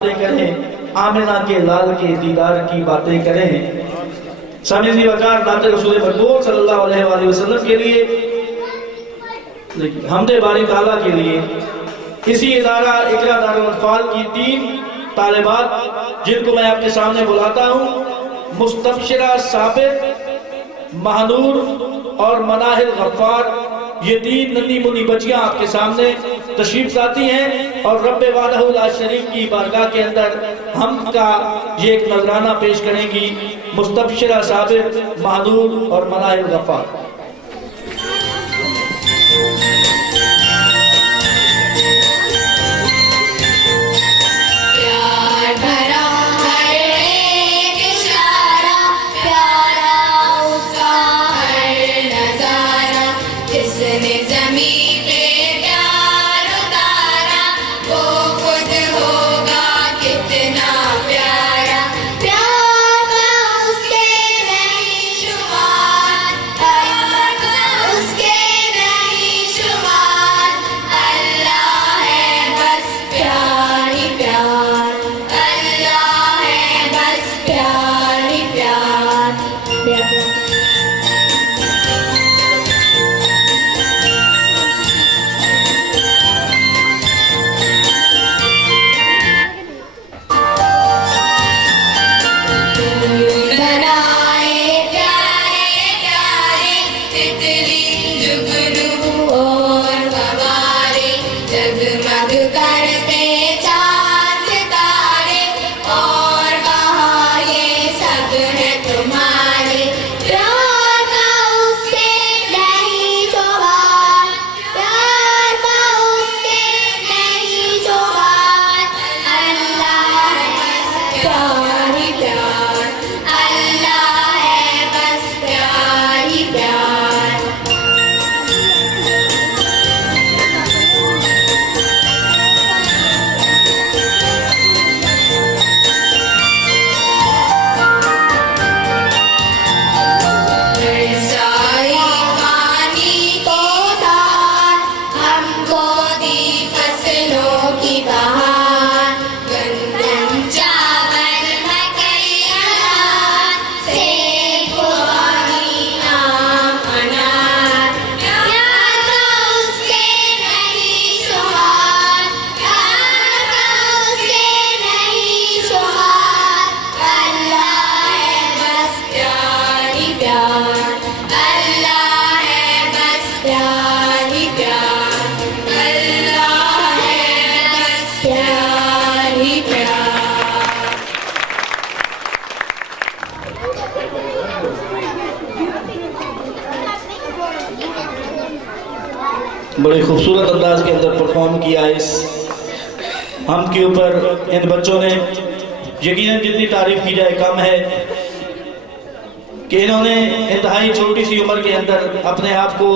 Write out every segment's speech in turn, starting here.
करें, आमिना के लाल के दीदार की बातें करें। समीज़ी वकार नाते रसूल मकबूल सल्लल्लाहु अलैहि वसल्लम के लिए, हमदे बारी ताला के लिए इसी इदारा इकरा दारुल अतफाल की 3 तालिबात जिनको मैं आपके सामने बुलाता हूँ, मुस्तबशिरा साबिर, महनूर और मनाहिल गफ्फार, ये 3 नन्ही मुन्नी बच्चियां आपके सामने तशरीफ लाती हैं और रब्बे वादहु ला शरीक की बारगाह के अंदर हम का ये एक नजराना पेश करेंगी। मुस्तबशिरा साबिर, महनूर और मनाहिल गफ्फार। बड़े खूबसूरत अंदाज के अंदर परफॉर्म किया इस हम के ऊपर इन बच्चों ने। यकीनन जितनी तारीफ की जाए कम है कि इन्होंने इंतहाई छोटी सी उम्र के अंदर अपने आप को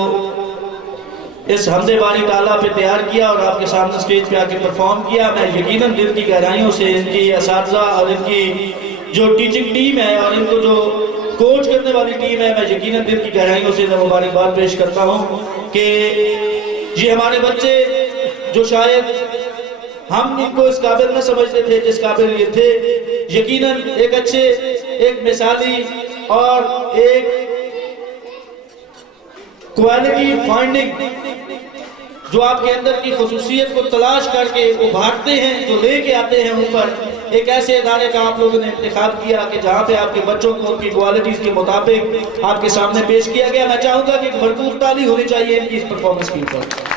इस हमदे बारी ताला पे तैयार किया और आपके सामने स्टेज पे आके परफॉर्म किया। मैं यकीनन दिल की गहराइयों से इनकी असातिज़ा और इनकी जो टीचिंग टीम है और इनको जो कोच करने वाली टीम है, मैं यकीनन दिल की गहराइयों से मुबारकबाद पेश करता हूँ कि ये हमारे बच्चे जो शायद हम इनको इस काबिल न समझते थे जिस काबिल ये थे, यकीनन एक अच्छे, एक मिसाली और एक क्वालिटी फाइंडिंग जो आपके अंदर की खुसूसियत को तलाश करके उभारते हैं, जो लेके आते हैं ऊपर, एक ऐसे इदारे का आप लोगों ने इंतखाब किया कि जहाँ पे आपके बच्चों को उनकी क्वालिटीज के मुताबिक आपके सामने पेश किया गया। मैं चाहूंगा कि भरपूर ताली होनी चाहिए इनकी इस परफॉर्मेंस के ऊपर।